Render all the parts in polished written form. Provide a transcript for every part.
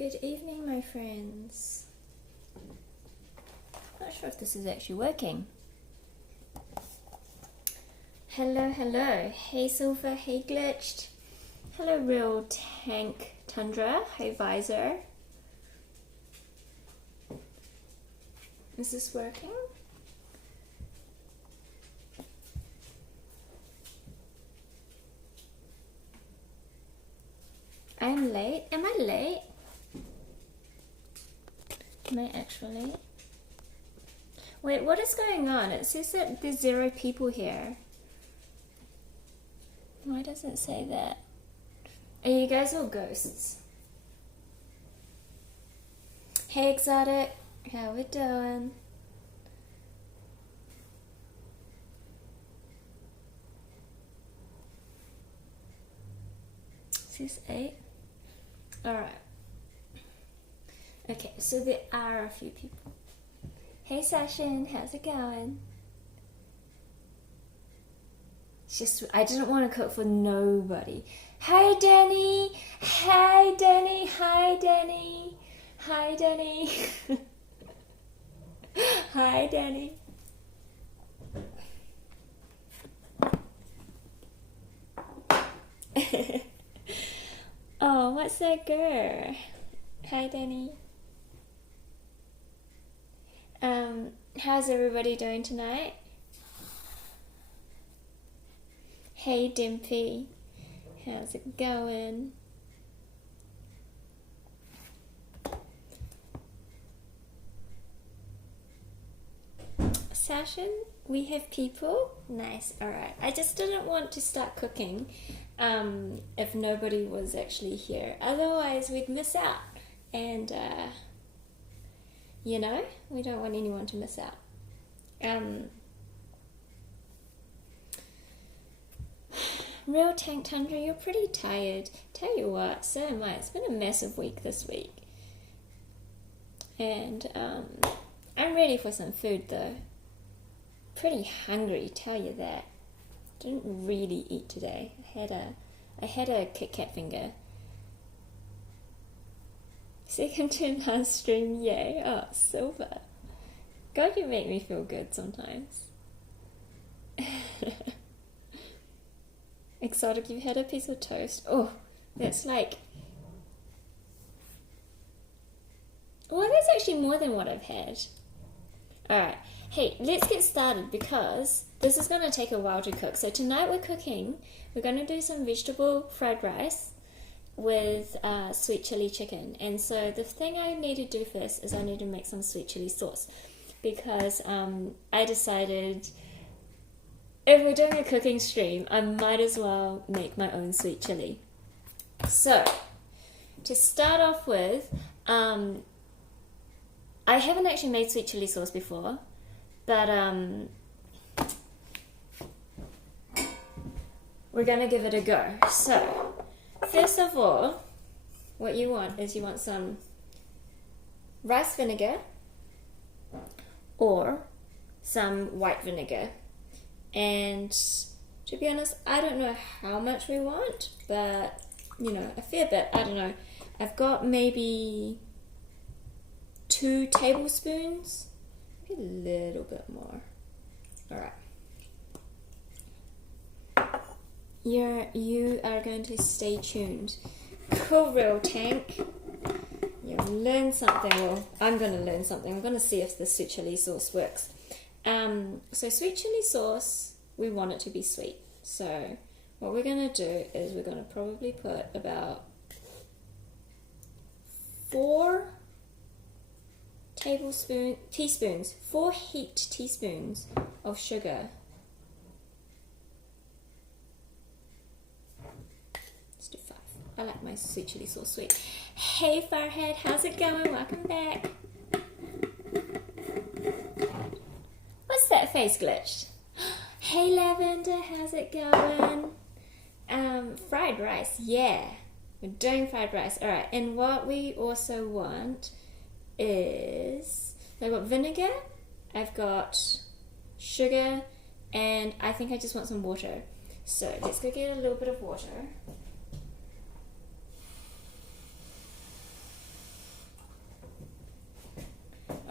Good evening, my friends. Not sure if this is actually working. Hello, hello. Hey, Silver. Hey, Glitched. Hello, Real Tank Tundra. Hey, Visor. Is this working? I'm late. Am I late? Am I actually? Wait, what is going on? It says that there's 0 people here. Why does it say that? Are you guys all ghosts? Hey, Exotic. How we doing? Is this 8? Alright. Okay, so there are a few people. Hey, Sashin. How's it going? It's just, I didn't want to cook for nobody. Hi, Danny. Hi, Danny. Hi, Danny. Hi, Danny. Hi, Danny. Oh, what's that girl? Hi, Danny. How's everybody doing tonight? Hey, Dimpy. How's it going? Sashin, we have people? Nice, alright. I just didn't want to start cooking if nobody was actually here. Otherwise, we'd miss out. And, you know, we don't want anyone to miss out. Real Tank Tundra, you're pretty tired. Tell you what, so am I. It's been a massive week this week. And I'm ready for some food though. Pretty hungry, tell you that. Didn't really eat today. I had a Kit Kat finger. Second to last stream, yay. Oh, Silver. God, you make me feel good sometimes. Exotic, you've had a piece of toast. Oh, that's like... Well, that's actually more than what I've had. Alright, hey, let's get started because this is going to take a while to cook. So tonight we're cooking. We're going to do some vegetable fried rice with sweet chili chicken. And so the thing I need to do first is I need to make some sweet chili sauce because I decided if we're doing a cooking stream, I might as well make my own sweet chili. So to start off with, I haven't actually made sweet chili sauce before, but we're gonna give it a go. So first of all, what you want is you want some rice vinegar or some white vinegar. And to be honest, I don't know how much we want, but you know, a fair bit. I don't know. I've got maybe 2 tablespoons, maybe a little bit more. Alright. You are going to stay tuned. Cool, Real Tank. You'll learn something. Well, I'm going to learn something. I'm going to see if the sweet chili sauce works. So sweet chili sauce, we want it to be sweet. So what we're going to do is we're going to probably put about 4 teaspoons, 4 heaped teaspoons of sugar. Let's do 5. I like my sweet chili sauce sweet. Hey Farhead, how's it going? Welcome back. What's that face glitched? Hey Lavender, how's it going? Fried rice, yeah. We're doing fried rice. Alright, and what we also want is, I've got vinegar, I've got sugar, and I think I just want some water. So let's go get a little bit of water.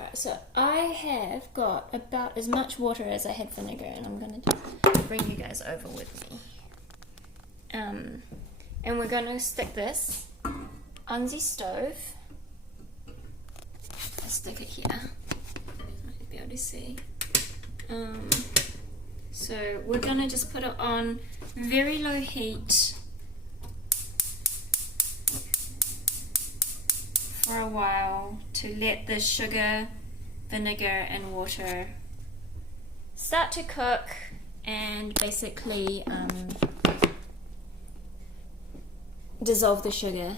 Alright, so I have got about as much water as I had vinegar, and I'm going to just bring you guys over with me. And we're going to stick this on the stove. I'll stick it here. You'll be able to see. So we're going to just put it on very low heat for a while to let the sugar, vinegar and water start to cook and basically dissolve the sugar.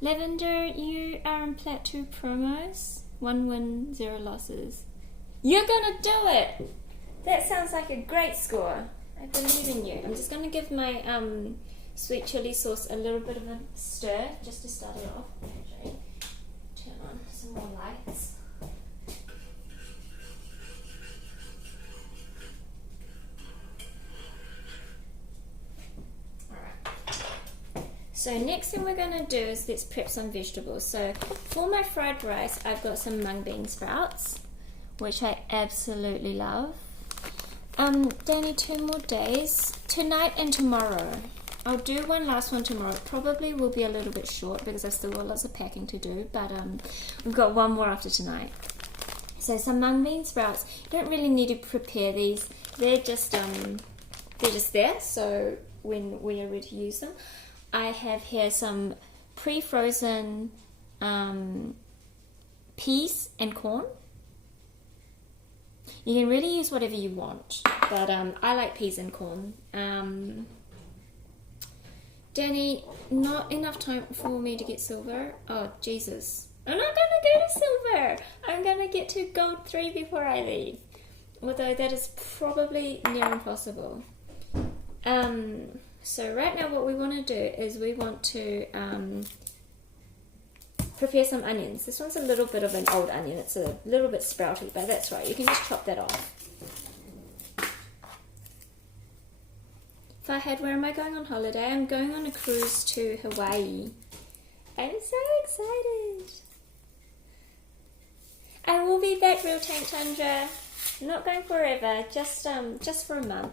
Lavender, you are in Plat 2 promos. 1 win, 0 losses. You're gonna do it! That sounds like a great score. I believe in you. I'm just gonna give my sweet chili sauce a little bit of a stir just to start it off. Actually, turn on some more lights. So next thing we're going to do is let's prep some vegetables. So for my fried rice, I've got some mung bean sprouts, which I absolutely love. Danny, 2 more days, tonight and tomorrow. I'll do one last one tomorrow. It probably will be a little bit short because I've still got lots of packing to do, but we've got one more after tonight. So some mung bean sprouts. You don't really need to prepare these. They're just there. So when we are ready to use them, I have here some pre-frozen peas and corn. You can really use whatever you want, but I like peas and corn. Danny, not enough time for me to get silver. Oh, Jesus. I'm not going to go to silver. I'm going to get to gold 3 before I leave. Although that is probably near impossible. So right now what we want to do is we want to prepare some onions. This one's a little bit of an old onion. It's a little bit sprouty, but that's right. You can just chop that off. Farhad, where am I going on holiday? I'm going on a cruise to Hawaii. I'm so excited. I will be back, Real Tank Tundra. I'm not going forever, just for a month.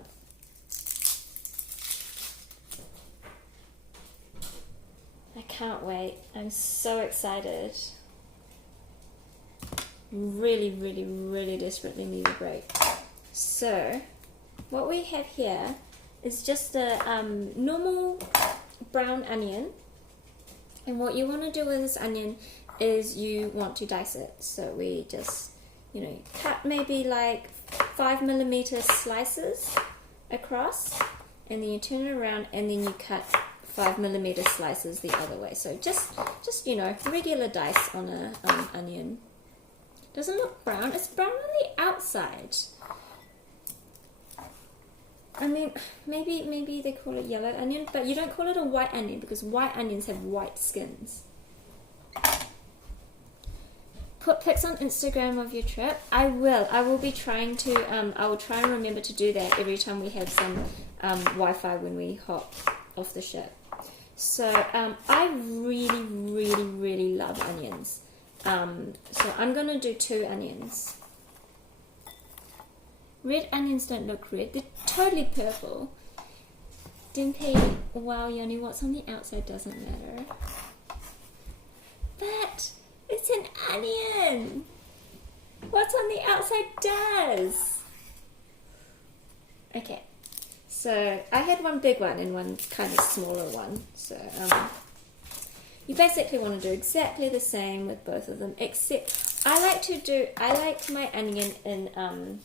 I can't wait. I'm so excited. Really, really, really desperately need a break. So, what we have here is just a normal brown onion. And what you want to do with this onion is you want to dice it. So we just, cut maybe like 5mm slices across, and then you turn it around, and then you cut 5mm slices the other way. So just regular dice on a onion. Doesn't look brown. It's brown on the outside. I mean, maybe they call it yellow onion, but you don't call it a white onion because white onions have white skins. Put pics on Instagram of your trip. I will be trying to. I will try and remember to do that every time we have some Wi-Fi when we hop off the ship. So I really, really, really love onions. So I'm gonna do 2 onions. Red onions don't look red, they're totally purple. Dimpy, wow Yoni, what's on the outside doesn't matter. But it's an onion! What's on the outside does! Okay, so I had one big one and one kind of smaller one. So you basically want to do exactly the same with both of them, except I like my onion in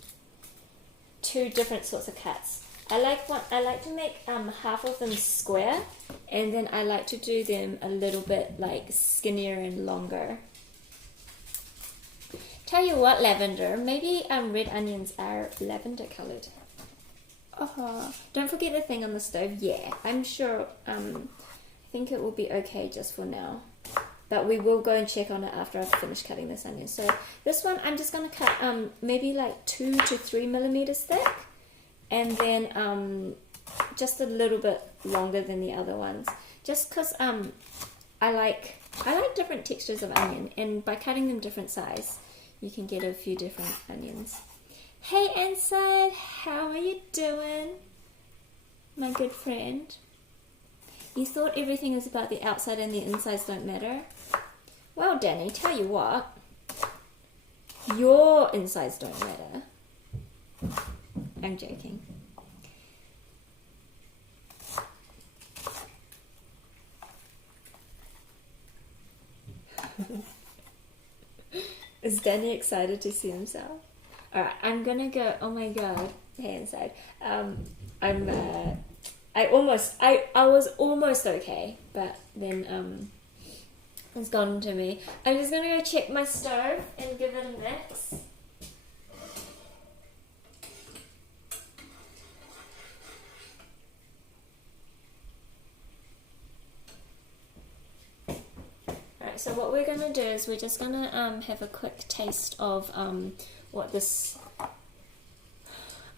2 different sorts of cuts. I like to make half of them square, and then I like to do them a little bit like skinnier and longer. Tell you what, lavender, maybe red onions are lavender coloured. Oh, don't forget the thing on the stove. Yeah, I'm sure. I think it will be okay just for now. But we will go and check on it after I've finished cutting this onion. So this one I'm just going to cut maybe like 2 to 3mm thick. And then just a little bit longer than the other ones. Just because I like I like different textures of onion, and by cutting them different size, you can get a few different onions. Hey Inside, how are you doing? My good friend. You thought everything is about the outside and the insides don't matter? Well, Danny, tell you what. Your insides don't matter. I'm joking. Is Danny excited to see himself? Alright, I'm gonna go. Oh my god. Hey Inside. I was almost okay, but then it's gone to me. I'm just gonna go check my stove and give it a mix. Alright, so what we're gonna do is we're just gonna have a quick taste of what this,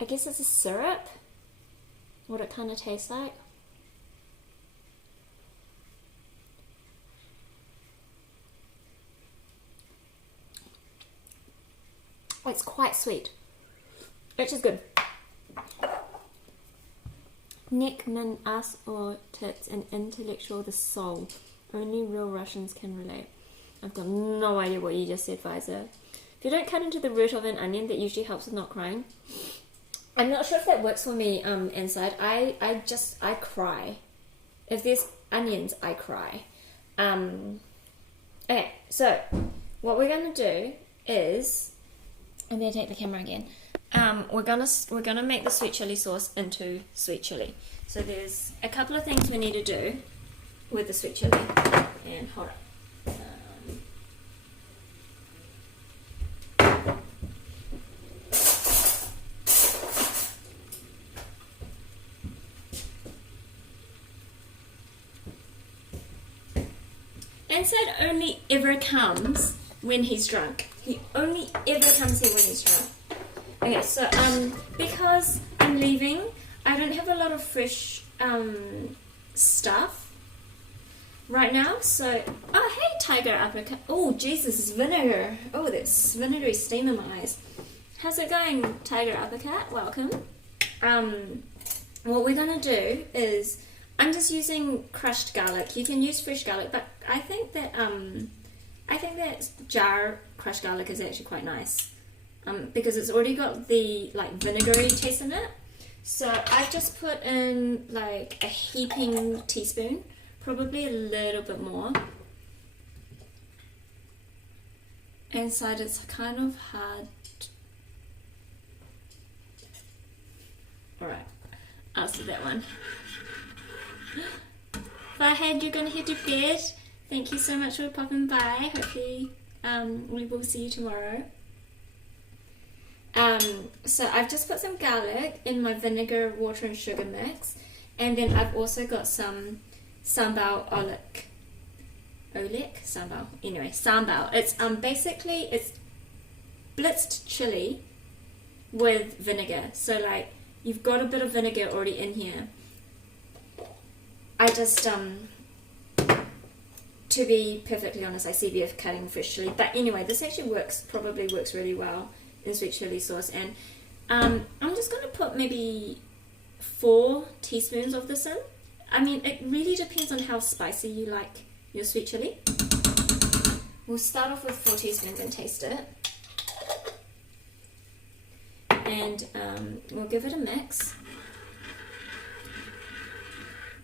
I guess it's a syrup, what it kind of tastes like. It's quite sweet, which is good. Neck, min, ass or tits, and intellectual the soul. Only real Russians can relate. I've got no idea what you just said, Pfizer. If you don't cut into the root of an onion, that usually helps with not crying. I'm not sure if that works for me, Inside. I cry. If there's onions, I cry. Okay, so what we're gonna do is, I'm gonna take the camera again. We're gonna make the sweet chili sauce into sweet chili. So there's a couple of things we need to do with the sweet chili. And hold up. Inside only ever comes when he's drunk. He only ever comes here when he's drunk. Okay, so because I'm leaving, I don't have a lot of fresh stuff right now. So, oh hey Tiger Uppercut. Oh Jesus, it's vinegar. Oh, that's vinegary steam in my eyes. How's it going, Tiger Uppercut? Welcome. What we're gonna do is, I'm just using crushed garlic. You can use fresh garlic, but I think that jar crushed garlic is actually quite nice, because it's already got the like vinegary taste in it. So I've just put in like a heaping teaspoon, probably a little bit more. Inside it's kind of hard. Alright, I'll do that one. Farhad, you're gonna head to bed. Thank you so much for popping by. Hopefully we will see you tomorrow. So I've just put some garlic in my vinegar, water and sugar mix, and then I've also got some sambal sambal. Anyway, sambal. It's basically it's blitzed chili with vinegar. So like you've got a bit of vinegar already in here. I just to be perfectly honest, I CBF cutting fresh chili. But anyway, this actually probably works really well in sweet chili sauce. And I'm just going to put maybe 4 teaspoons of this in. I mean, it really depends on how spicy you like your sweet chili. We'll start off with 4 teaspoons and taste it. And we'll give it a mix.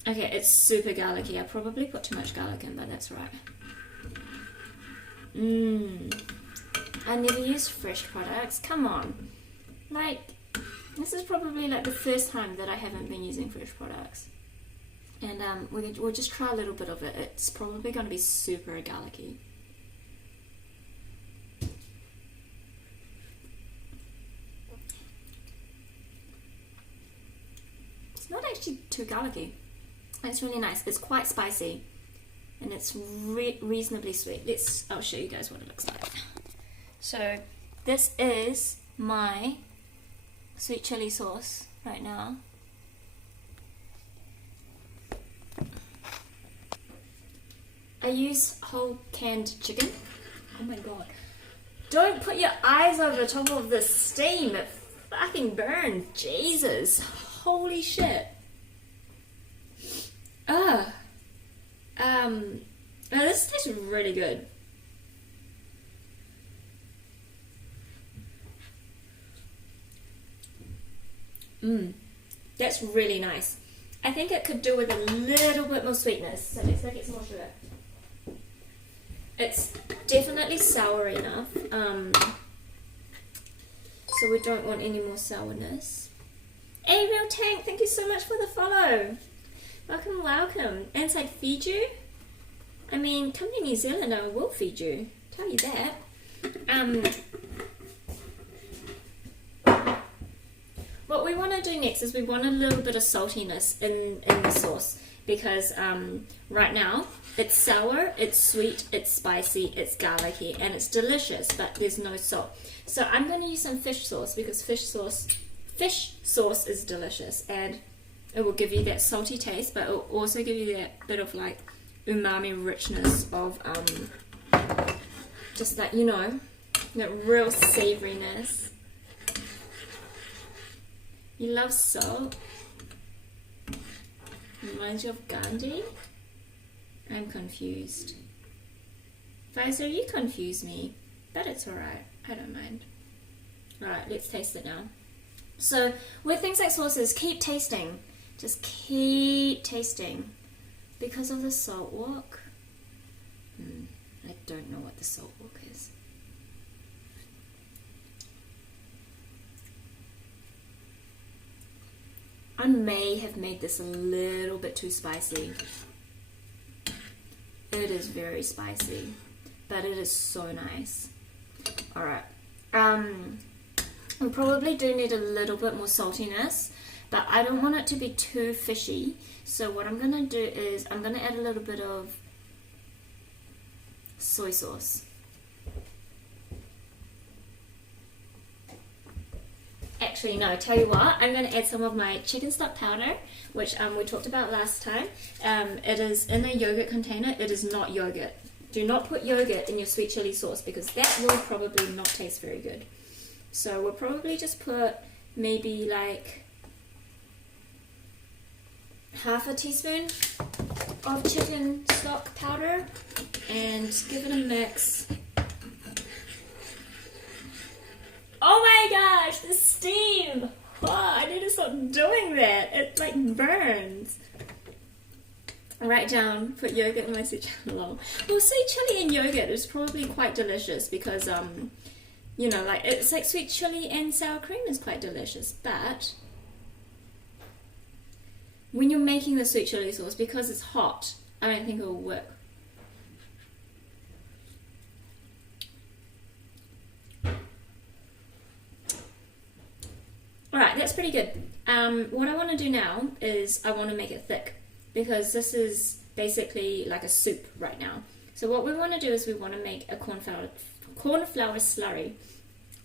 Okay, it's super garlicky. I probably put too much garlic in, but that's right. I never use fresh products. Come on. Like, this is probably like the first time that I haven't been using fresh products. And we'll just try a little bit of it. It's probably going to be super garlicky. It's not actually too garlicky. It's really nice. It's quite spicy, and it's reasonably sweet. I'll show you guys what it looks like. So this is my sweet chili sauce right now. I use whole canned chicken. Oh my god. Don't put your eyes over the top of the steam. It fucking burns. Jesus. Holy shit. Ah. Now this tastes really good. That's really nice. I think it could do with a little bit more sweetness. So let's go get some more sugar. It's definitely sour enough. So we don't want any more sourness. Hey, Real Tank, thank you so much for the follow. Welcome, welcome. Inside feed you? I mean, come to New Zealand, I will feed you. Tell you that. What we want to do next is we want a little bit of saltiness in the sauce, because right now it's sour, it's sweet, it's spicy, it's garlicky, and it's delicious, but there's no salt. So I'm going to use some fish sauce, because fish sauce is delicious, and it will give you that salty taste, but it will also give you that bit of like umami richness of just that, you know, that real savoriness. You love salt? Reminds you of Gandhi? I'm confused. Pfizer, you confuse me, but it's alright. I don't mind. Alright, let's taste it now. So, with things like sauces, keep tasting. Just keep tasting. Because of the salt walk. I don't know what the salt walk is. I may have made this a little bit too spicy. It is very spicy, but it is so nice. Alright, we probably do need a little bit more saltiness, but I don't want it to be too fishy. So what I'm going to do is I'm going to add a little bit of soy sauce. Actually, no, tell you what, I'm going to add some of my chicken stock powder, which we talked about last time. It is in a yogurt container. It is not yogurt. Do not put yogurt in your sweet chili sauce, because that will probably not taste very good. So we'll probably just put maybe like half a teaspoon of chicken stock powder and give it a mix. Oh my gosh, the steam! Oh, I need to stop doing that. It like burns. Write down, put yogurt in my sweet chili. Well, sweet chili and yogurt is probably quite delicious, because you know, like it's like sweet chili and sour cream is quite delicious, but when you're making the sweet chili sauce, because it's hot, I don't think it will work. Alright, that's pretty good. What I want to do now is I want to make it thick, because this is basically like a soup right now. So what we want to do is we want to make a cornflower slurry.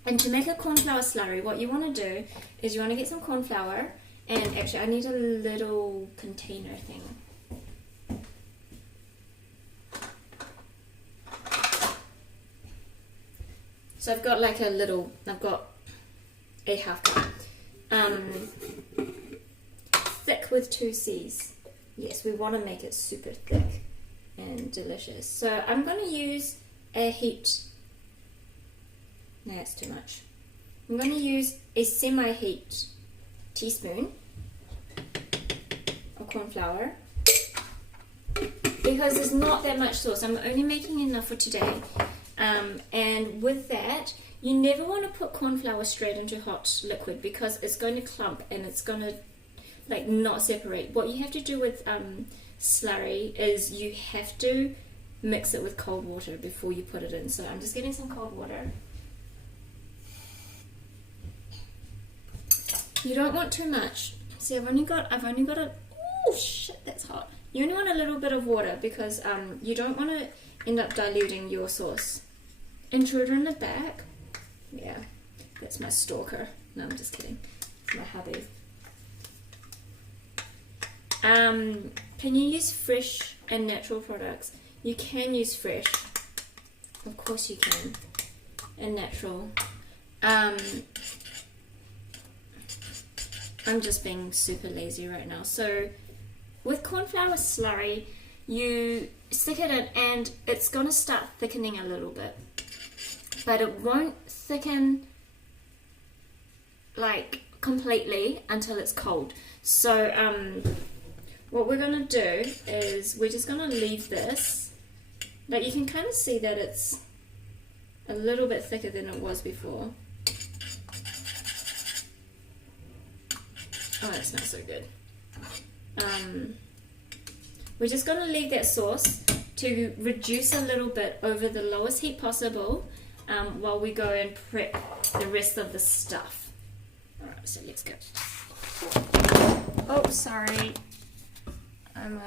And to make a cornflower slurry, what you want to do is you want to get some cornflour, and actually I need a little container thing. So I've got like I've got a half cup. Thick with 2 C's. Yes, we want to make it super thick and delicious. So I'm going to use a heat. No, that's too much. I'm going to use a semi-heat teaspoon of corn flour, because there's not that much sauce. I'm only making enough for today. And with that, you never want to put corn flour straight into hot liquid, because it's going to clump and it's going to like not separate. What you have to do with slurry is you have to mix it with cold water before you put it in. So I'm just getting some cold water. You don't want too much. See, I've only got a, oh shit, that's hot. You only want a little bit of water, because you don't want to end up diluting your sauce. Intruder in the back. Yeah, that's my stalker. No, I'm just kidding. It's my hubby. Can you use fresh and natural products? You can use fresh. Of course you can. And natural. I'm just being super lazy right now. So with corn flour slurry, you stick it in and it's going to start thickening a little bit. But it won't thicken like completely until it's cold. So what we're going to do is we're just going to leave this. Like you can kind of see that it's a little bit thicker than it was before. Oh, that's not so good. We're just going to leave that sauce to reduce a little bit over the lowest heat possible while we go and prep the rest of the stuff. Alright, so let's go. Oh, sorry. I'm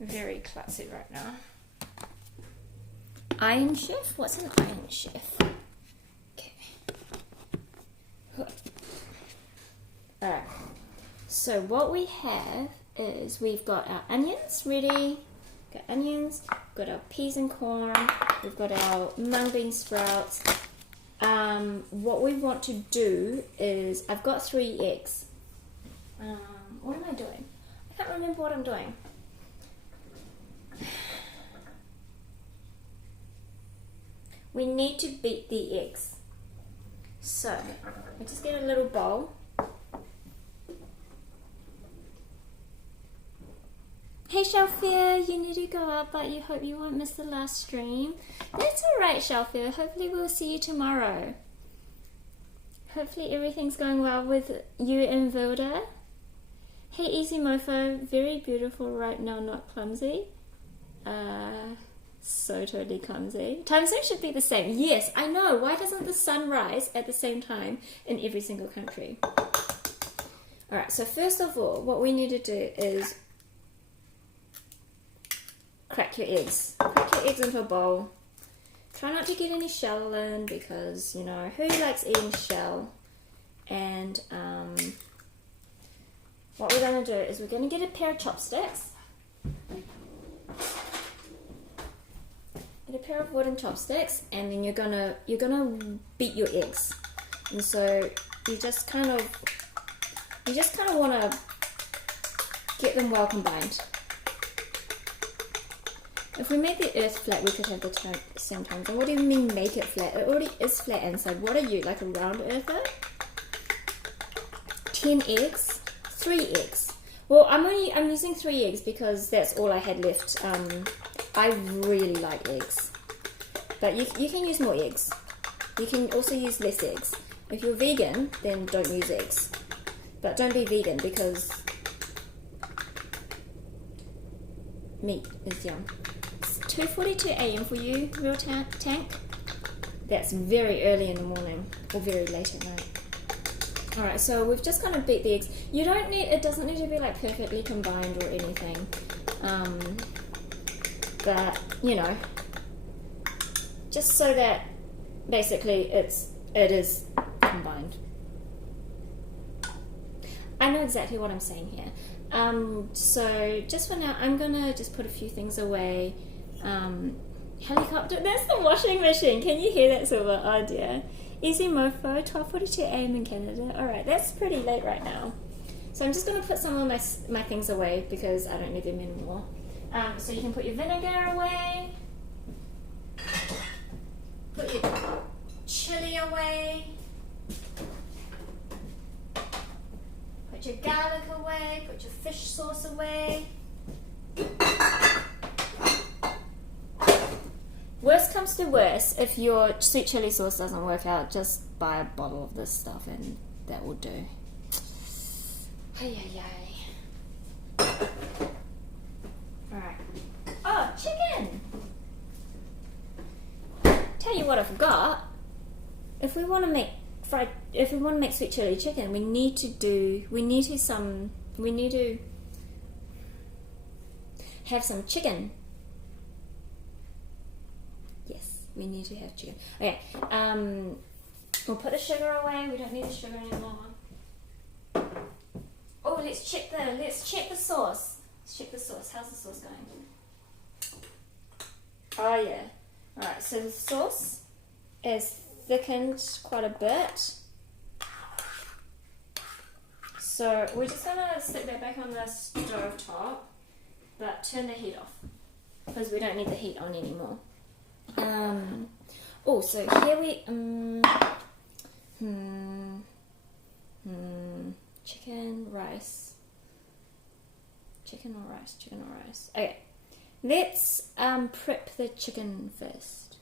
very klutzy right now. Iron Chef? What's an Iron Chef? Okay. Alright. So what we have is we've got our onions ready. Got onions, got our peas and corn, we've got our mung bean sprouts. What we want to do is, I've got 3 eggs. What am I doing? I can't remember what I'm doing. We need to beat the eggs. So, I just get a little bowl. Hey Shelfie, you need to go out, but you hope you won't miss the last stream. That's alright Shelfie, hopefully we'll see you tomorrow. Hopefully everything's going well with you and Vilda. Hey Easy Mofo, very beautiful right now, not clumsy. So totally clumsy. Time zone should be the same. Yes, I know. Why doesn't the sun rise at the same time in every single country? Alright, so first of all, what we need to do is crack your eggs. Crack your eggs into a bowl. Try not to get any shell in because, you know, who likes eating shell? And what we're going to do is we're going to get a pair of chopsticks. Get a pair of wooden chopsticks, and then you're gonna beat your eggs. And so you just kind of want to get them well combined. If we made the earth flat, we could have the same time. And what do you mean make it flat? It already is flat inside. What are you, like a round earther? 10 eggs? 3 eggs. Well, I'm using 3 eggs because that's all I had left. I really like eggs. But you can use more eggs. You can also use less eggs. If you're vegan, then don't use eggs. But don't be vegan because meat is yum. 2:42 a.m. for you, Real Tank. That's very early in the morning or very late at night. Alright, so we've just kind of beat the eggs. It doesn't need to be like perfectly combined or anything. But, you know, just so that basically it is combined. I know exactly what I'm saying here. So just for now, I'm gonna just put a few things away. Helicopter, that's the washing machine. Can you hear that, Silver? Oh dear. Easy Mofo, 12:42 a.m. in Canada. Alright, that's pretty late right now. So I'm just going to put some of my things away because I don't need them anymore. So you can put your vinegar away. Put your chili away. Put your garlic away. Put your fish sauce away. Worst comes to worst, if your sweet chili sauce doesn't work out, just buy a bottle of this stuff and that will do. Alright. Oh, chicken! Tell you what I forgot. If we want to make sweet chili chicken, we need to have some chicken. We need to have chicken. Okay, we'll put the sugar away. We don't need the sugar anymore. Oh, let's check the sauce. Let's check the sauce. How's the sauce going? Oh yeah. Alright, so the sauce is thickened quite a bit. So we're just gonna stick that back on the stove top, but turn the heat off because we don't need the heat on anymore. Oh, so here we chicken, rice. Chicken or rice? Chicken or rice? Okay, let's prep the chicken first.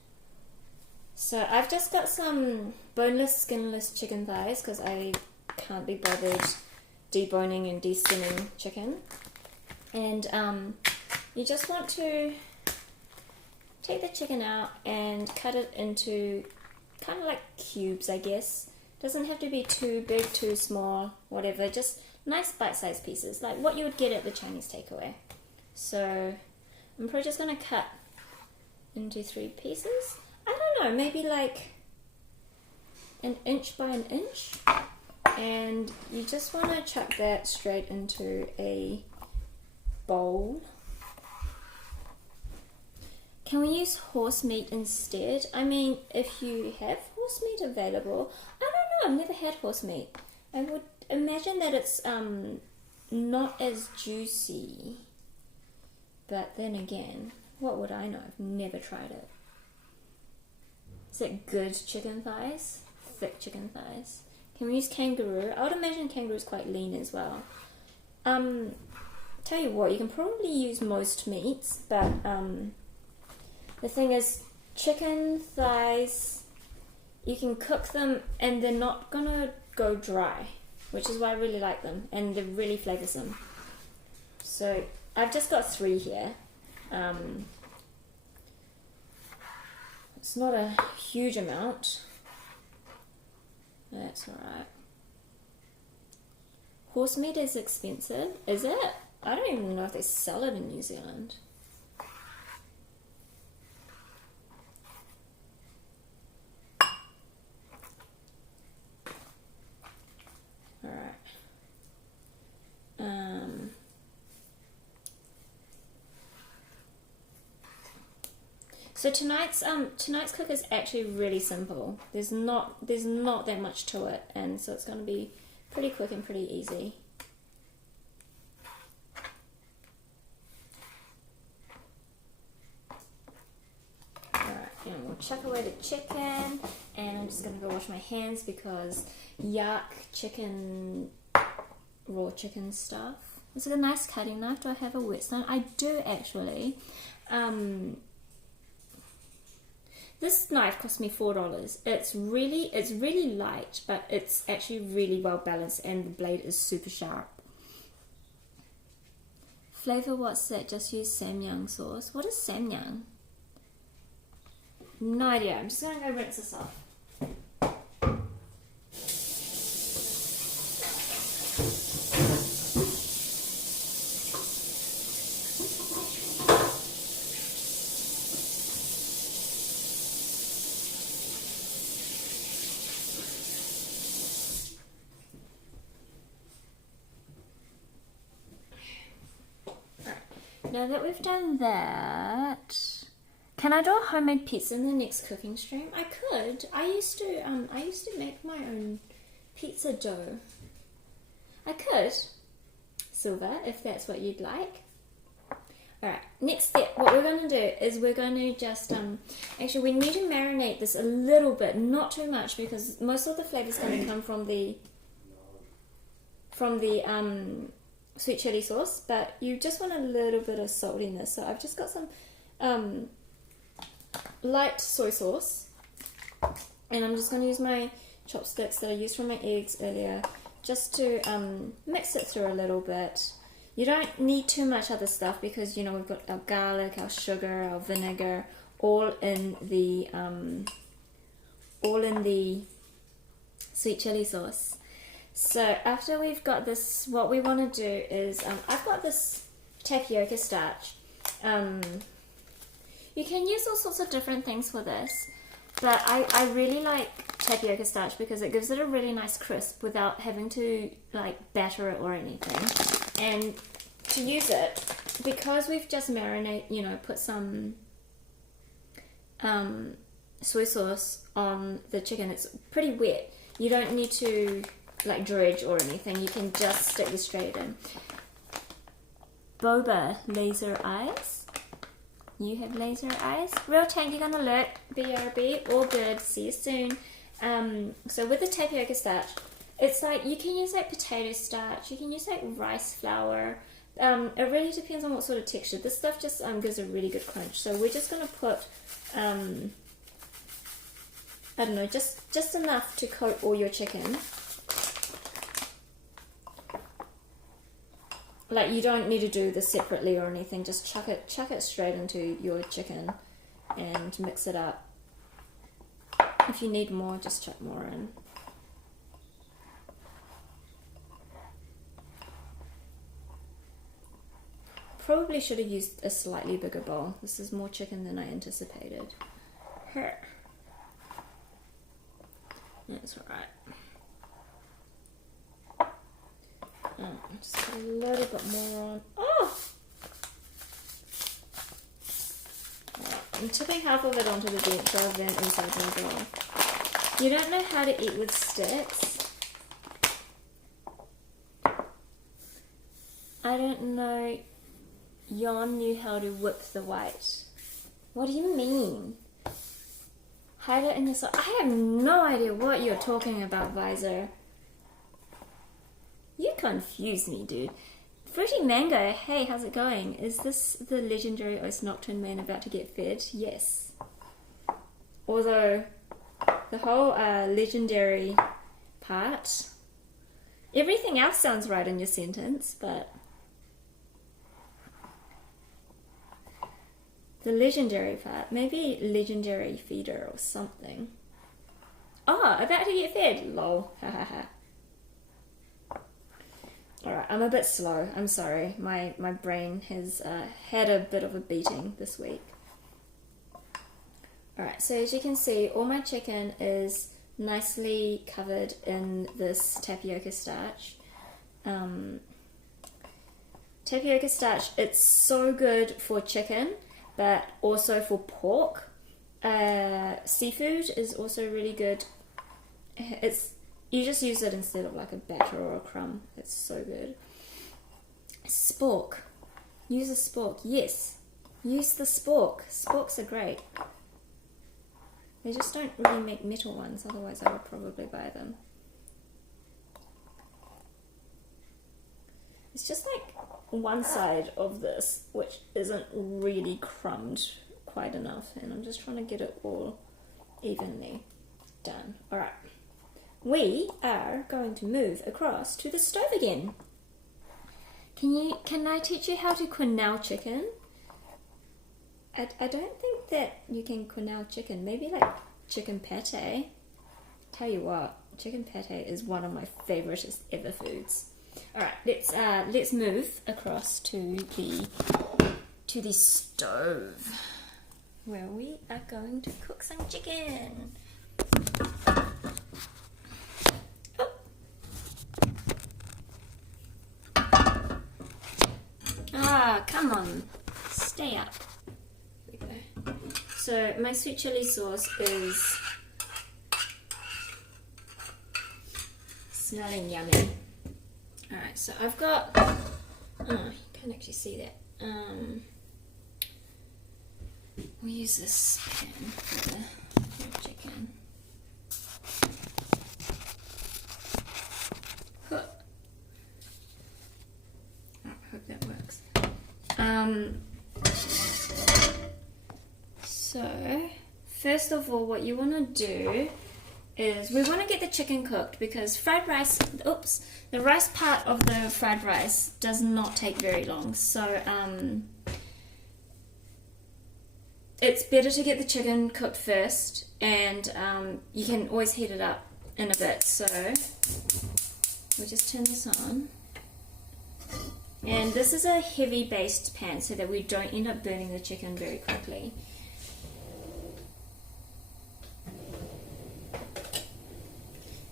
So I've just got some boneless, skinless chicken thighs because I can't be bothered deboning and de-skinning chicken. And you just want to take the chicken out and cut it into kind of like cubes, I guess. Doesn't have to be too big, too small, whatever. Just nice bite-sized pieces, like what you would get at the Chinese takeaway. So I'm probably just going to cut into 3 pieces. I don't know, maybe like an inch by an inch. And you just want to chuck that straight into a bowl. Can we use horse meat instead? I mean, if you have horse meat available, I don't know, I've never had horse meat. I would imagine that it's not as juicy. But then again, what would I know? I've never tried it. Is it good chicken thighs? Thick chicken thighs. Can we use kangaroo? I would imagine kangaroo is quite lean as well. Tell you what, you can probably use most meats, but the thing is, chicken thighs, you can cook them and they're not gonna go dry, which is why I really like them, and they're really flavoursome. So I've just got 3 here. It's not a huge amount. That's alright. Horse meat is expensive, is it? I don't even know if they sell it in New Zealand. Alright. So tonight's cook is actually really simple. There's not that much to it, and so it's going to be pretty quick and pretty easy. Alright, and we'll chuck away the chicken, and I'm just going to go wash my hands because yuck, chicken, raw chicken stuff. Is it a nice cutting knife? Do I have a whetstone? I do actually. This knife cost me $4. It's really light, but it's actually really well balanced, and the blade is super sharp. Flavor, what's that? Just use Samyang sauce. What is Samyang? No idea. I'm just gonna go rinse this off. Now that we've done that, can I do a homemade pizza in the next cooking stream? I could. I used to make my own pizza dough. I could, Silver, if that's what you'd like. Alright, next step, what we're going to do is we're going to just, actually we need to marinate this a little bit, not too much, because most of the flavour is going to come from the sweet chili sauce, but you just want a little bit of saltiness. So I've just got some light soy sauce, and I'm just going to use my chopsticks that I used for my eggs earlier just to mix it through a little bit. You don't need too much other stuff because, you know, we've got our garlic, our sugar, our vinegar, all in the sweet chili sauce. So after we've got this, what we want to do is, I've got this tapioca starch. You can use all sorts of different things for this, but I really like tapioca starch because it gives it a really nice crisp without having to like batter it or anything. And to use it, because we've just put some soy sauce on the chicken. It's pretty wet. You don't need to like dredge or anything. You can just stick this straight in. Boba, laser eyes. You have laser eyes. Real Tank, you're gonna alert. BRB, all good. See you soon. So with the tapioca starch, it's like you can use like potato starch. You can use like rice flour. It really depends on what sort of texture. This stuff just gives a really good crunch. So we're just gonna put I don't know, just enough to coat all your chicken. Like you don't need to do this separately or anything. Just chuck it straight into your chicken and mix it up. If you need more, just chuck more in. Probably should have used a slightly bigger bowl. This is more chicken than I anticipated. That's alright. Just put a little bit more on. Oh! Right, I'm tipping half of it onto the bench rather than inside my bowl. You don't know how to eat with sticks? I don't know. Jan knew how to whip the white. What do you mean? Hide it in your sock. I have no idea what you're talking about, Visor. You confuse me, dude. Fruity Mango, hey, how's it going? Is this the legendary Os Nocturne man about to get fed? Yes. Although, the whole legendary part, everything else sounds right in your sentence, but the legendary part, maybe legendary feeder or something. Oh, about to get fed, lol, hahaha. Alright, I'm a bit slow, I'm sorry. My brain has had a bit of a beating this week. Alright, so as you can see, all my chicken is nicely covered in this tapioca starch. Tapioca starch, it's so good for chicken, but also for pork. Seafood is also really good. You just use it instead of like a batter or a crumb. It's so good. Spork. Use a spork. Yes. Use the spork. Sporks are great. They just don't really make metal ones, otherwise I would probably buy them. It's just like one side of this which isn't really crumbed quite enough, and I'm just trying to get it all evenly done. Alright. We are going to move across to the stove again. Can I teach you how to quenelle chicken? I don't think that you can quenelle chicken. Maybe like chicken pate. Tell you what, chicken pate is one of my favorite ever foods. Alright, let's move across to the stove where we are going to cook some chicken. Ah, come on. Stay up. There we go. So my sweet chili sauce is smelling yummy. Alright, so I've got, you can't actually see that. We'll use this pan for the chicken. Huh. I hope that works. So, first of all, what you want to do is we want to get the chicken cooked, because fried rice, the rice part of the fried rice does not take very long. So, it's better to get the chicken cooked first, and you can always heat it up in a bit. So, we'll just turn this on. And this is a heavy based pan so that we don't end up burning the chicken very quickly.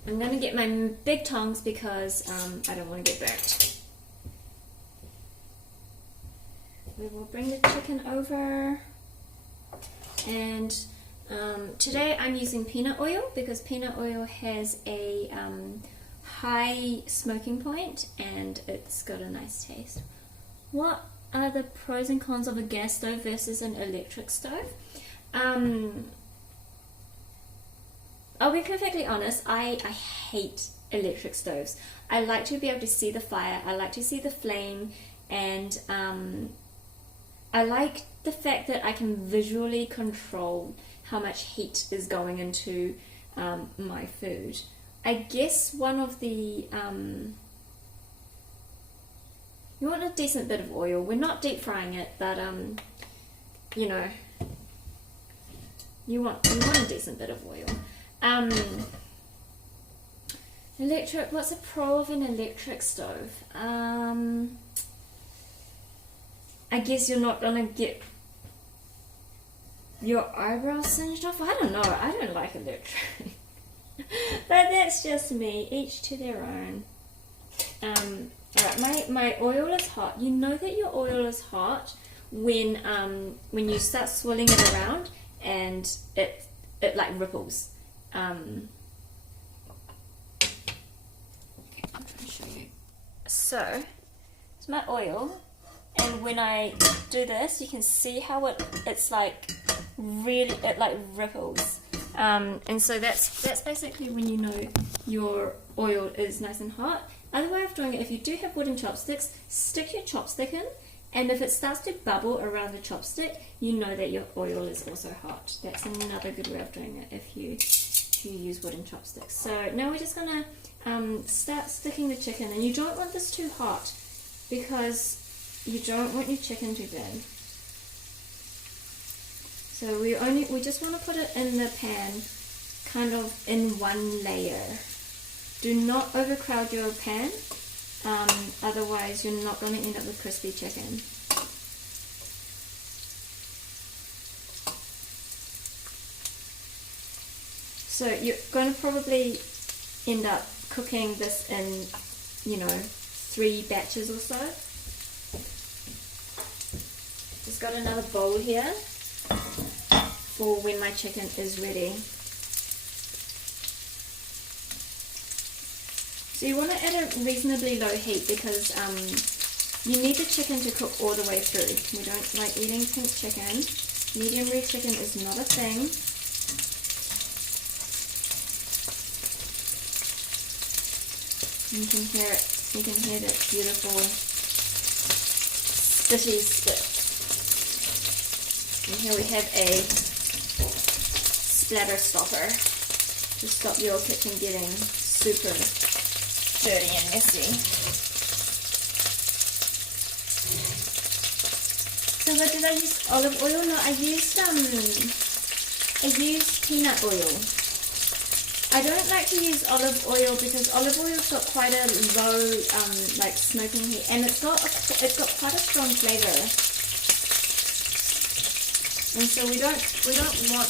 I'm going to get my big tongs because I don't want to get burnt. We will bring the chicken over, and Today I'm using peanut oil because peanut oil has a high smoking point and it's got a nice taste. What are the pros and cons of a gas stove versus an electric stove? I'll be perfectly honest, I hate electric stoves. I like to be able to see the fire, I like to see the flame, and I like the fact that I can visually control how much heat is going into my food. I guess one of the you want a decent bit of oil. We're not deep frying it, but you know, you want a decent bit of oil. Electric. What's a pro of an electric stove? I guess you're not gonna get your eyebrows singed off. I don't know. I don't like electric. But that's just me. Each to their own. Alright, my oil is hot. You know that your oil is hot when you start swirling it around and it like ripples. I'm trying to show you. So, it's my oil, and when I do this, you can see how it's like really, it like ripples. And so that's basically when you know your oil is nice and hot. Other way of doing it, if you do have wooden chopsticks, stick your chopstick in, and if it starts to bubble around the chopstick, you know that your oil is also hot. That's another good way of doing it if you use wooden chopsticks. So now we're just gonna start sticking the chicken, and you don't want this too hot because you don't want your chicken to burn. So we just want to put it in the pan, kind of in one layer. Do not overcrowd your pan, otherwise you're not going to end up with crispy chicken. So you're going to probably end up cooking this in, 3 batches or so. Just got another bowl here for when my chicken is ready. So you want it at a reasonably low heat because you need the chicken to cook all the way through. We don't like eating pink chicken. Medium rare chicken is not a thing. You can hear it. You can hear that beautiful spitty spit. And here we have a splatter stopper to stop your kitchen getting super dirty and messy. So what did I use? Olive oil? No, I used peanut oil. I don't like to use olive oil because olive oil's got quite a low like smoking heat, and it's got quite a strong flavor. And so we don't want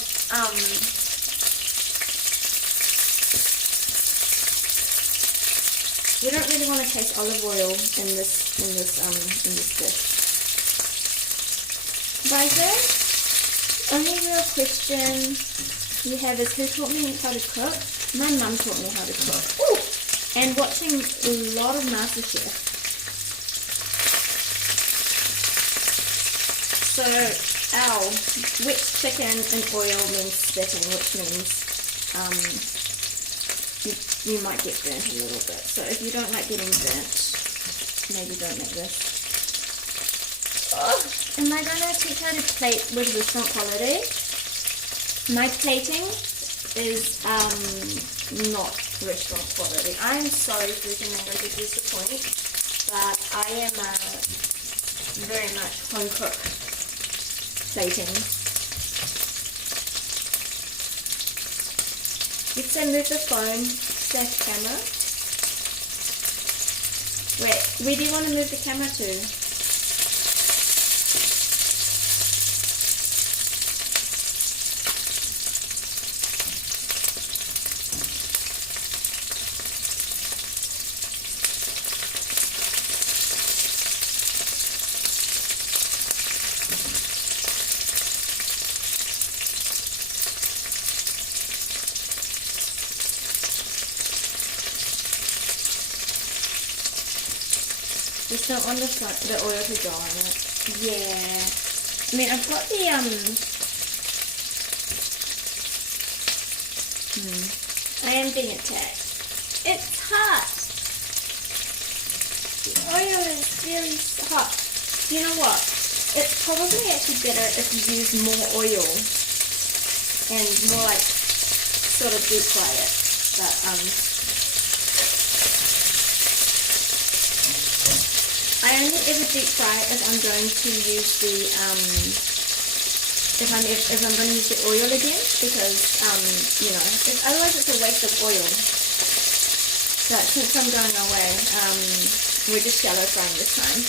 we don't really want to taste olive oil in this dish. Guys, only real question you have is who taught me how to cook? My mum taught me how to cook. Ooh! And watching a lot of MasterChef. So, wet chicken in oil means spitting, which means you might get burnt a little bit. So if you don't like getting burnt, maybe don't make this. Oh, am I going to teach how to plate with restaurant quality? My plating is not restaurant quality. I'm sorry, freaking mango, to disappoint, but I am very much home cook plating. Let's say move the phone / camera. Wait, where do you want to move the camera to? Just don't want the oil to go on it. Yeah. I mean, I've got the, I am being attacked. It's hot. The oil is really hot. You know what? It's probably actually better if you use more oil and more like sort of deep fry it. But I only ever deep fry if I'm going to use the if I'm going to use the oil again, because you know, otherwise it's a waste of oil. But since I'm going away, we're just shallow frying this time.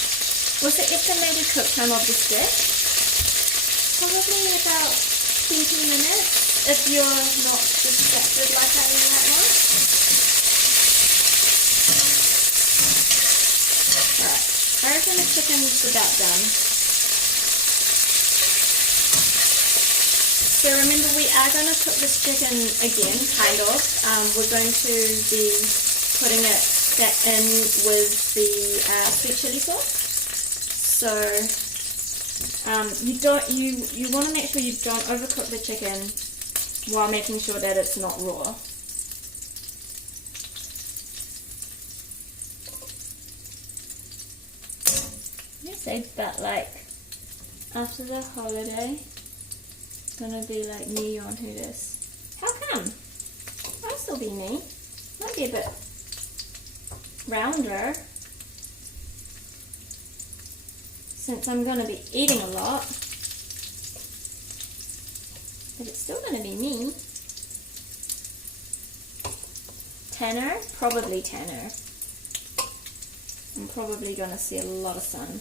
What's the estimated cook time of this dish? Probably about 20 minutes if you're not distracted like I am right now. Alright, I reckon the chicken's about done. So remember, we are going to cook this chicken again, kind of. We're going to be putting it back in with the sweet chili sauce. So you want to make sure you don't overcook the chicken while making sure that it's not raw. I say, but like after the holiday, it's gonna be like me on who this. How come? I'll still be me. Might be a bit rounder, since I'm going to be eating a lot, but it's still going to be me. Tanner? Probably tanner. I'm probably going to see a lot of sun.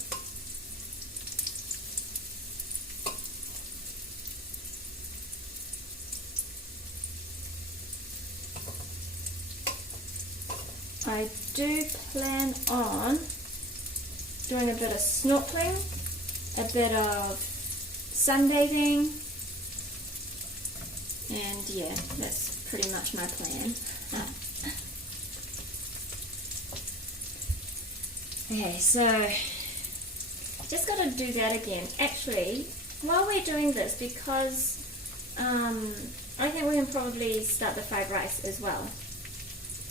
I do plan on doing a bit of snorkeling, a bit of sunbathing, and yeah, that's pretty much my plan. Okay, so just got to do that again. Actually, while we're doing this, because I think we can probably start the fried rice as well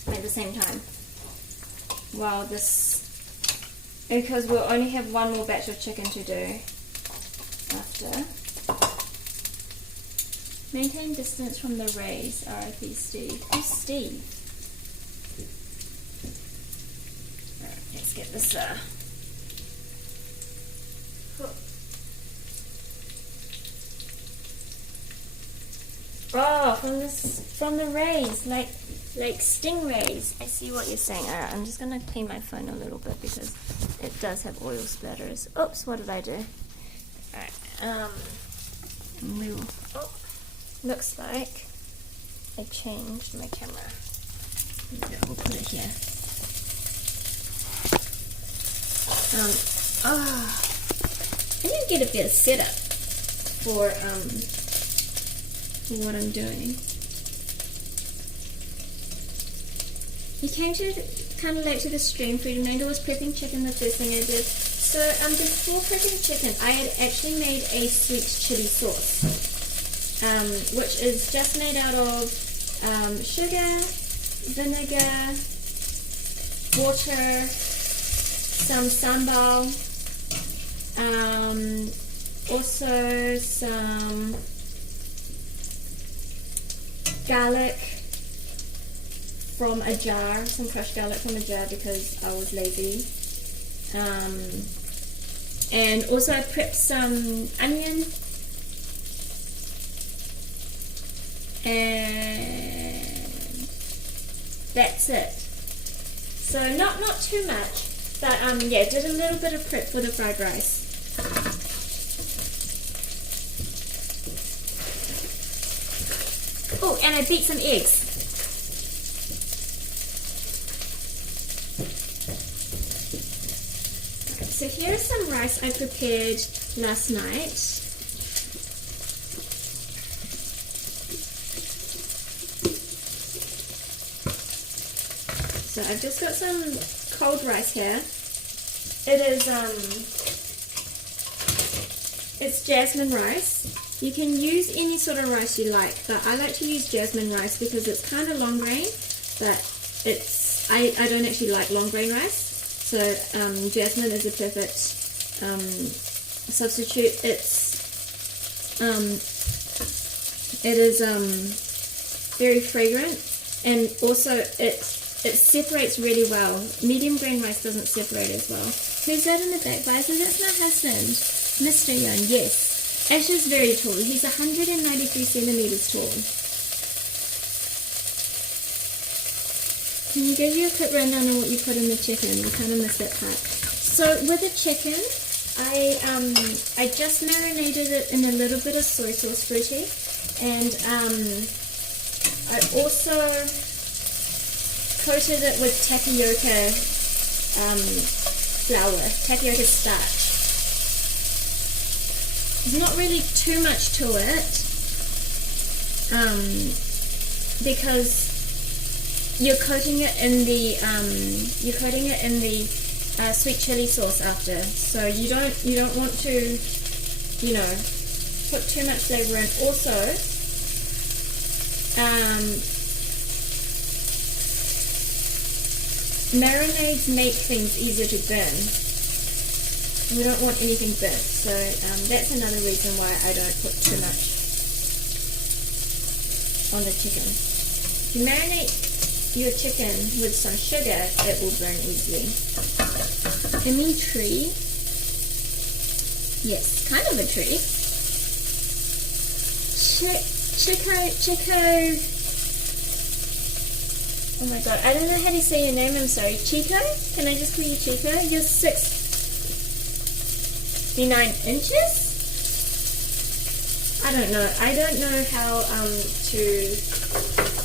at the same time. While this, because we'll only have one more batch of chicken to do after. Maintain distance from the rays, R.I.P. Steve. Who's Steve? Alright, let's get this oh, from the rays, like stingrays. I see what you're saying. Alright, I'm just gonna clean my phone a little bit because it does have oil splatters. Oops, what did I do? Alright, looks like I changed my camera. We'll put it here. I need to get a better setup for what I'm doing. You came kind of late to the stream. Freedom Nanger was prepping chicken the first thing I did. So before prepping chicken, I had actually made a sweet chili sauce, which is just made out of sugar, vinegar, water, some sambal, also some garlic from a jar, some crushed garlic from a jar because I was lazy. And also I prepped some onion and that's it. So not too much, but yeah, did a little bit of prep for the fried rice. Oh, and I beat some eggs. So here's some rice I prepared last night. So I've just got some cold rice here. it is it's jasmine rice. You can use any sort of rice you like, but I like to use jasmine rice because it's kind of long grain, but it's I don't actually like long grain rice, so jasmine is a perfect substitute. It is very fragrant, and also it separates really well. Medium grain rice doesn't separate as well. Who's that in the back, Liza? That's my husband, Mr. Young. Yes, Ash is very tall. He's 193 centimeters tall. Can you give you a quick rundown on what you put in the chicken? I kind of missed that part. So with the chicken, I just marinated it in a little bit of soy sauce, Fruity, and I also coated it with tapioca flour, tapioca starch. There's not really too much to it because you're coating it in the sweet chili sauce after, so you don't want to, you know, put too much flavor in. Also, marinades make things easier to burn. We don't want anything burnt, so that's another reason why I don't put too much on the chicken. If you marinate your chicken with some sugar, it will burn easily. I mean tree. Yes, kind of a tree. Chico. Oh my god, I don't know how to say your name, I'm sorry. Chico? Can I just call you Chico? You're 69 inches? I don't know. I don't know how to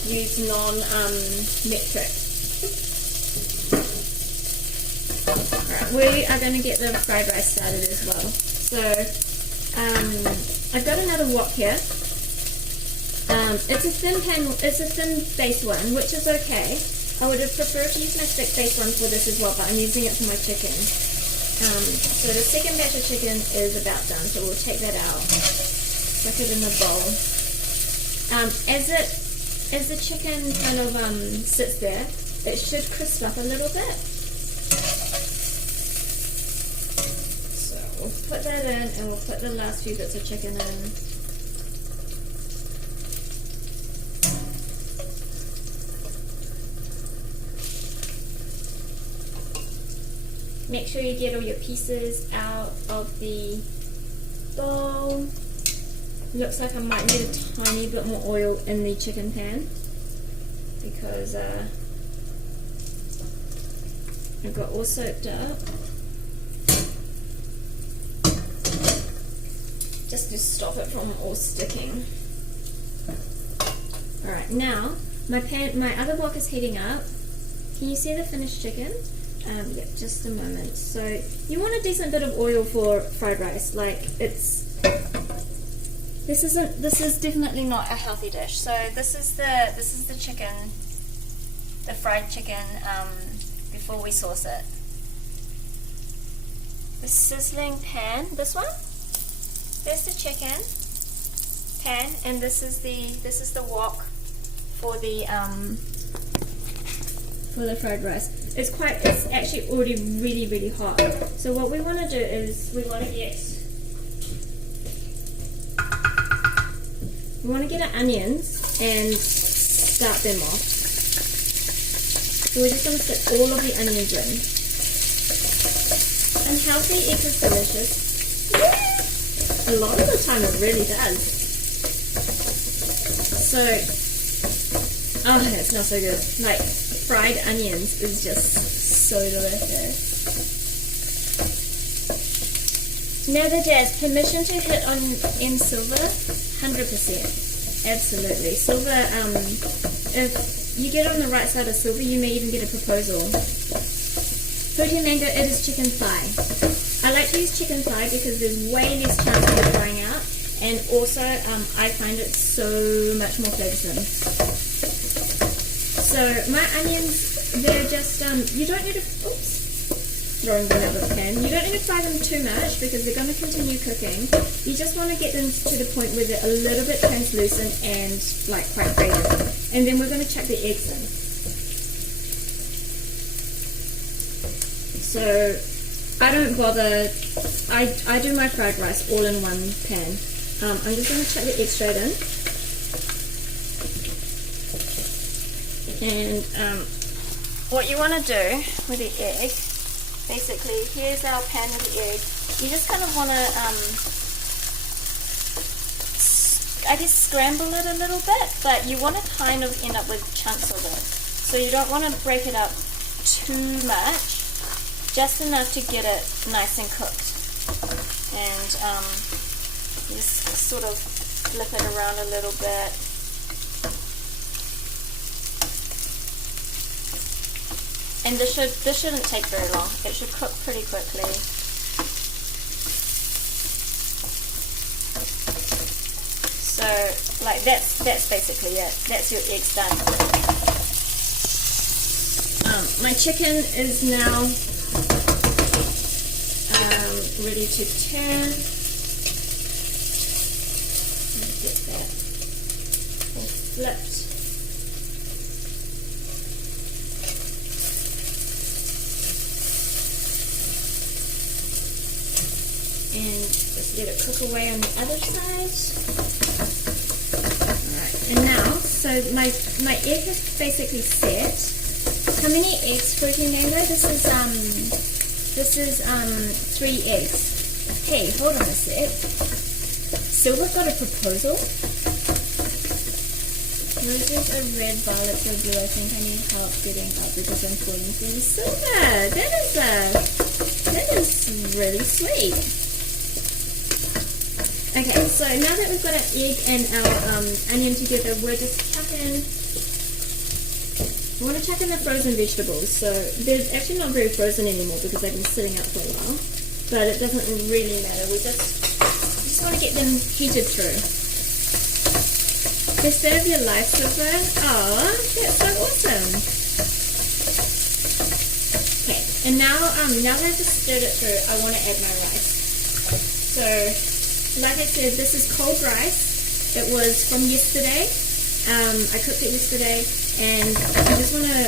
use non-metric. Alright, we are going to get the fried rice started as well. So, I've got another wok here. It's a thin base one, which is okay. I would have preferred to use my thick base one for this as well, but I'm using it for my chicken. So the second batch of chicken is about done, so we'll take that out. Stuck it in the bowl. As the chicken kind of sits there, it should crisp up a little bit. So we'll put that in, and we'll put the last few bits of chicken in. Make sure you get all your pieces out of the bowl. Looks like I might need a tiny bit more oil in the chicken pan because I've got all soaked up. Just to stop it from all sticking. Alright, now my other wok is heating up. Can you see the finished chicken? Yeah, just a moment. So you want a decent bit of oil for fried rice. Like this is definitely not a healthy dish. So this is the chicken, the fried chicken before we sauce it. The sizzling pan, this one. There's the chicken pan, and this is the wok for the fried rice. It's actually already really, really hot. So what we want to do is we want to get our onions and start them off. So we're just going to stick all of the onions in. Unhealthy equals delicious. A lot of the time it really does. So, oh, it smells so good. Like, fried onions is just so delicious. Now the jazz, permission to hit on in silver? 100%. Absolutely. Silver, if you get on the right side of silver, you may even get a proposal. Fruity mango, it is chicken thigh. I like to use chicken thigh because there's way less chance of it drying out, and also I find it so much more flavoursome. So my onions, they're just, you don't need to, throwing them out of the pan. You don't need to fry them too much because they're going to continue cooking. You just want to get them to the point where they're a little bit translucent and like quite faded. And then we're going to chuck the eggs in. So I don't bother, I do my fried rice all in one pan. I'm just going to chuck the egg straight in. And what you want to do with the egg, basically, here's our pan with the egg. You just kind of want to, I guess, scramble it a little bit, but you want to kind of end up with chunks of it. So you don't want to break it up too much, just enough to get it nice and cooked. And just sort of flip it around a little bit. And this shouldn't take very long. It should cook pretty quickly. So, like that's basically it. That's your eggs done. My chicken is now ready to turn. Get that all flipped. And just let it cook away on the other side. Alright, and now, so my egg is basically set. How many eggs, Fruity Mango? This is 3 eggs. Hey, hold on a sec. Silver got a proposal? Roses are red, violets are blue. I think I need help getting up because I'm falling for you. Silver! That is really sweet. Okay, so now that we've got our egg and our onion together, we're just chucking, we want to chuck in the frozen vegetables. So they're actually not very frozen anymore because they've been sitting out for a while, but it doesn't really matter. We just want to get them heated through. Best day of your life, Silver. Oh, that's so awesome. Okay, and now that I've just stirred it through, I want to add my rice. So, like I said, this is cold rice. It was from yesterday. I cooked it yesterday, and I just want to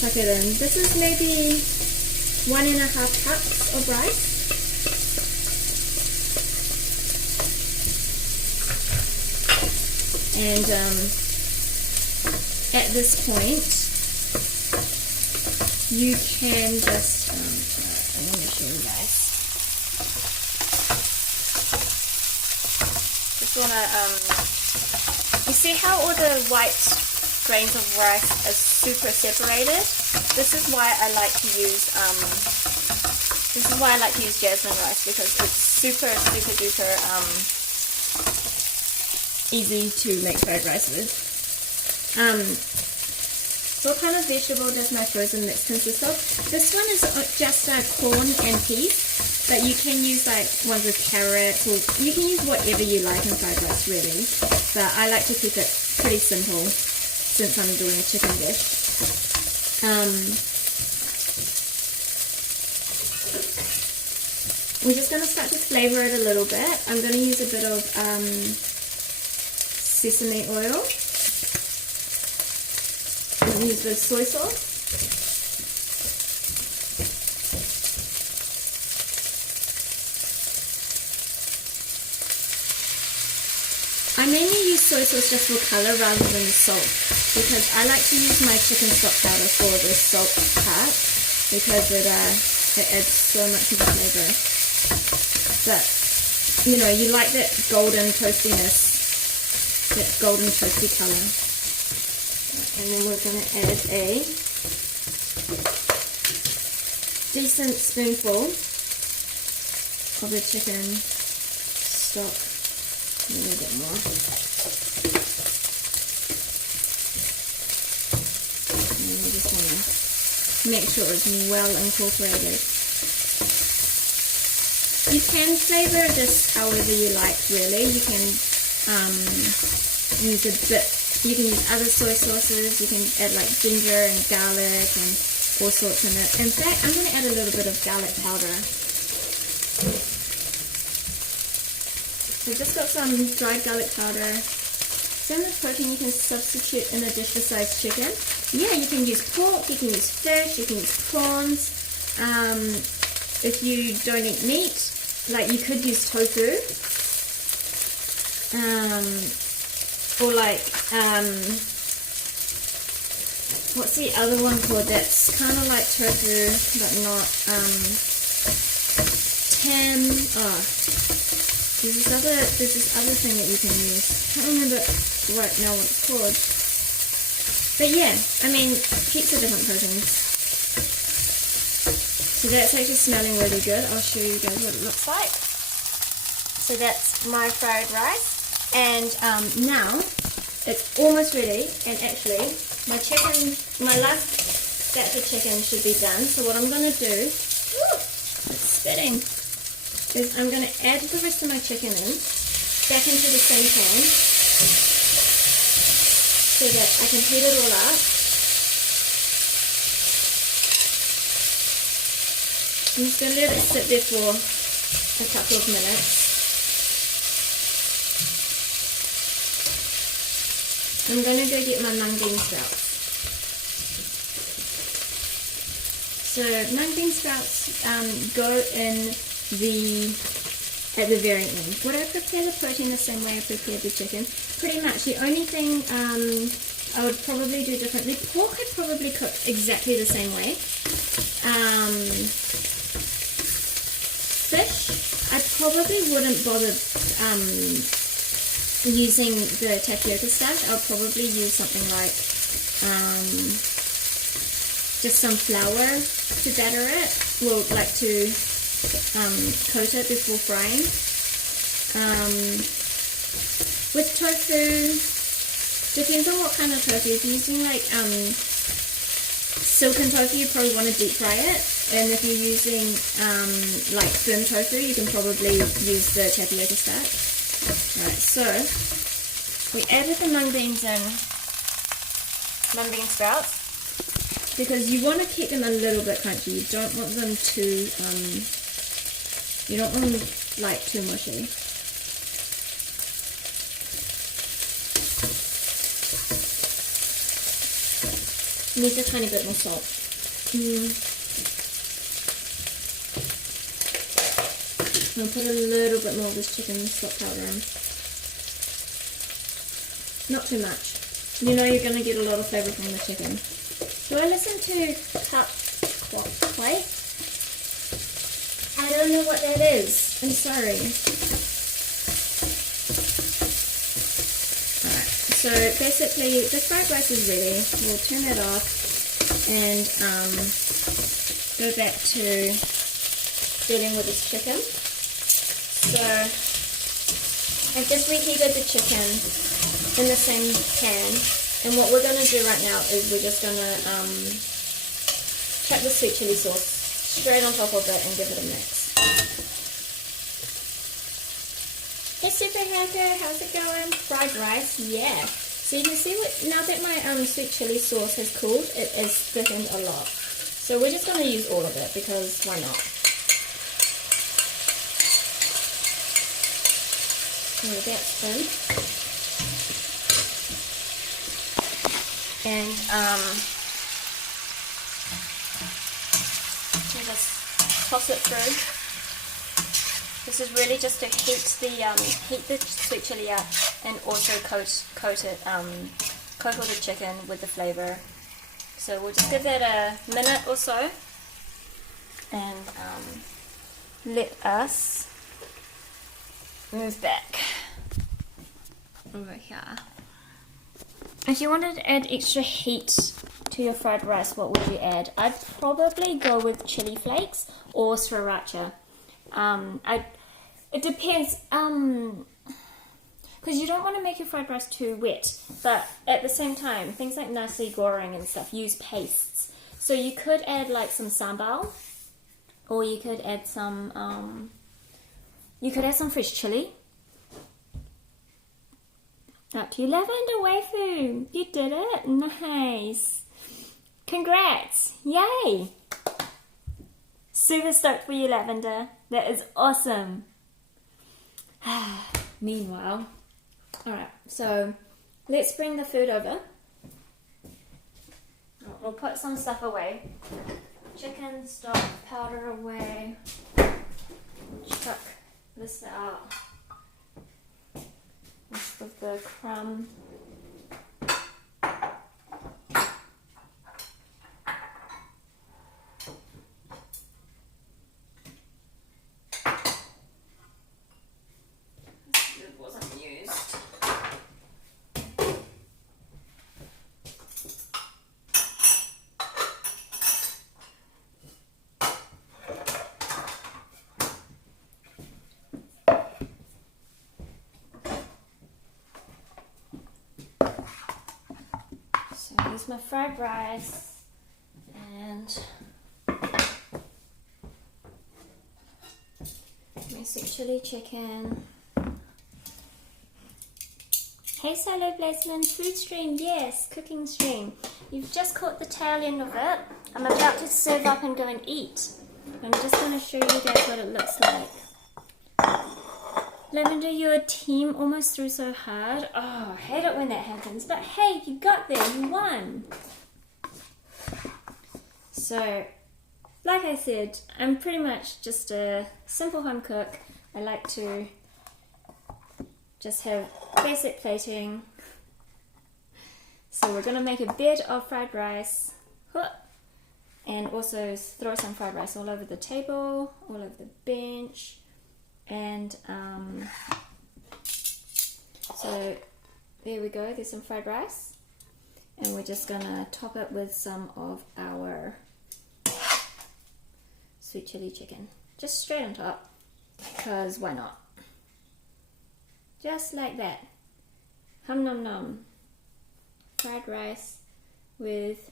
chuck it in. This is maybe 1.5 cups of rice. And at this point, you can just, I'm going to show you guys. Just want to, you see how all the white grains of rice are super separated? This is why I like to use, jasmine rice, because it's super duper, easy to make fried rice with. So what kind of vegetable does my frozen mix consist of? This one is just corn and peas, but you can use like ones with carrots, or you can use whatever you like in fried rice really, but I like to keep it pretty simple since I'm doing a chicken dish. We're just going to start to flavour it a little bit. I'm going to use a bit of sesame oil. I'm going to use the soy sauce. I mainly use soy sauce just for colour rather than the salt, because I like to use my chicken stock powder for the salt part, because it adds so much more flavour. But, you know, you like that golden toastiness, that golden toasty colour. And then we're going to add a decent spoonful of the chicken stock, a little bit more. And we just want to make sure it's well incorporated. You can flavour this however you like really. You can use a bit, you can use other soy sauces, you can add like ginger and garlic and all sorts in it. In fact, I'm going to add a little bit of garlic powder. So just got some dried garlic powder. Some of the protein you can substitute in a dish besides chicken. Yeah, you can use pork, you can use fish, you can use prawns. If you don't eat meat, like you could use tofu. Or like, what's the other one called that's kind of like tofu, but not, tam, there's this other thing that you can use. I can't remember right now what it's called. But yeah, I mean, heaps of different proteins. So that's actually smelling really good. I'll show you guys what it looks like. So that's my fried rice. And now it's almost ready. And actually, my last batch of chicken should be done. So what I'm going to do, it's spitting, is I'm going to add the rest of my chicken back into the same pan so that I can heat it all up. I'm just going to let it sit there for a couple of minutes. I'm going to go get my mung bean sprouts. So mung bean sprouts go in at the very end. Would I prepare the protein the same way I prepared the chicken? Pretty much. The only thing I would probably do differently, pork I'd probably cook exactly the same way. Fish, I probably wouldn't bother using the tapioca starch. I'll probably use something like just some flour to batter it, well, like to coat it before frying. With tofu, depends on what kind of tofu. If you're using like silken tofu, you probably want to deep fry it, and if you're using like firm tofu, you can probably use the tapioca starch. Right, so we added the mung beans and mung bean sprouts because you want to keep them a little bit crunchy. You don't want them too you don't want them like too mushy. Needs a tiny bit more salt. I'll put a little bit more of this chicken stock powder in. Not too much. You know you're going to get a lot of flavour from the chicken. Do I listen to play? I don't know what that is. I'm sorry. Alright, so basically the fried rice is ready. We'll turn it off and go back to dealing with this chicken. So I've just reheated the chicken in the same pan, and what we're going to do right now is we're just going to chuck the sweet chili sauce straight on top of it and give it a mix. Hey Super Hacker, how's it going? Fried rice, yeah. So you can see now that my sweet chili sauce has cooled, it has thickened a lot. So we're just going to use all of it because why not? So that's in. And just toss it through. This is really just to heat the sweet chili up and also coat all the chicken with the flavour. So we'll just give that a minute or so and let us move back over here. If you wanted to add extra heat to your fried rice, what would you add? I'd probably go with chili flakes or sriracha. It depends, because you don't want to make your fried rice too wet, but at the same time, things like nasi goreng and stuff use pastes. So you could add like some sambal, or you could add some fresh chili. Up to you, lavender waifu. You did it, nice. Congrats! Yay! Super stoked for you, Lavender. That is awesome. Meanwhile, alright, so let's bring the food over. We'll put some stuff away. Chicken stock powder away. Chuck this out. Rest of the crumb. This wasn't used. So here's my fried rice and my sweet chili chicken. Hey Solo Blazeman, food stream, yes, cooking stream. You've just caught the tail end of it. I'm about to serve up and go and eat. I'm just going to show you guys what it looks like. Lavender, your team almost threw so hard. Oh, I hate it when that happens. But hey, you got there, you won. So, like I said, I'm pretty much just a simple home cook. I like to just have basic plating. So we're going to make a bed of fried rice. And also throw some fried rice all over the table, all over the bench. And so there we go, there's some fried rice. And we're just going to top it with some of our sweet chili chicken. Just straight on top, because why not? Just like that. Hum nom nom. Fried rice with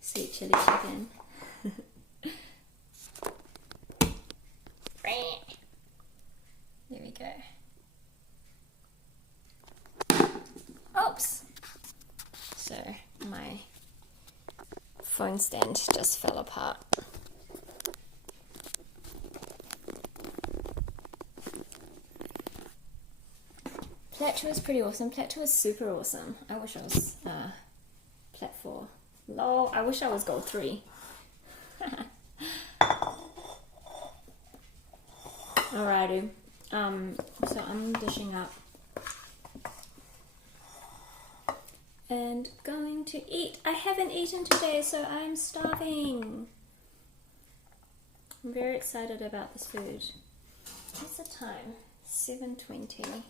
sweet chili chicken. There we go. Oops! So my phone stand just fell apart. Plat 2 is pretty awesome. Plat 2 is super awesome. I wish I was Plat 4. Lol, I wish I was Gold 3. Alrighty. So I'm dishing up and going to eat. I haven't eaten today, so I'm starving. I'm very excited about this food. What's the time? 7:20.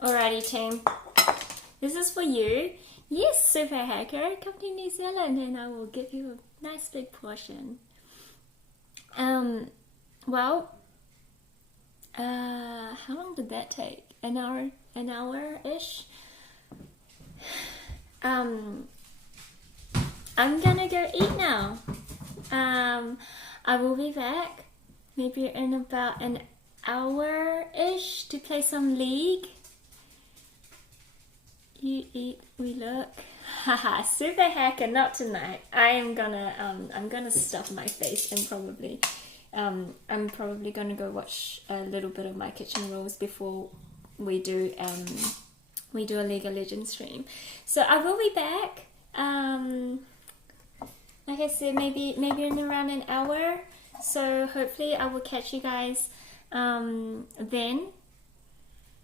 Alrighty, team. This is for you. Yes, Super Hacker, come to New Zealand and I will give you a nice big portion. Well, how long did that take? An hour-ish? I'm gonna go eat now. I will be back maybe in about an hour-ish to play some League. You eat, we look. Haha, Super Hacker, not tonight. I'm gonna stuff my face and probably, I'm probably gonna go watch a little bit of my kitchen rules before we do a League of Legends stream. So I will be back. Like I said, maybe in around an hour. So hopefully I will catch you guys then.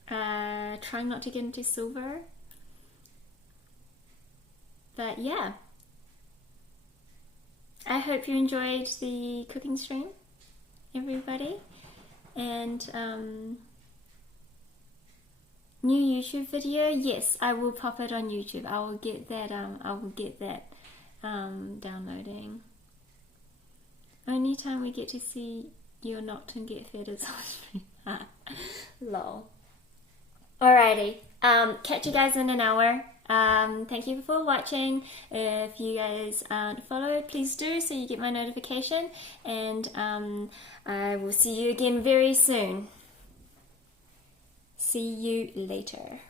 Trying not to get into silver. But yeah, I hope you enjoyed the cooking stream, everybody, and new YouTube video. Yes, I will pop it on YouTube. I will get that. Downloading. Only time we get to see your Nocturne get fed is on stream. Lol. Alrighty. Catch you guys in an hour. Thank you for watching. If you guys aren't followed, please do so you get my notification, and I will see you again very soon. See you later.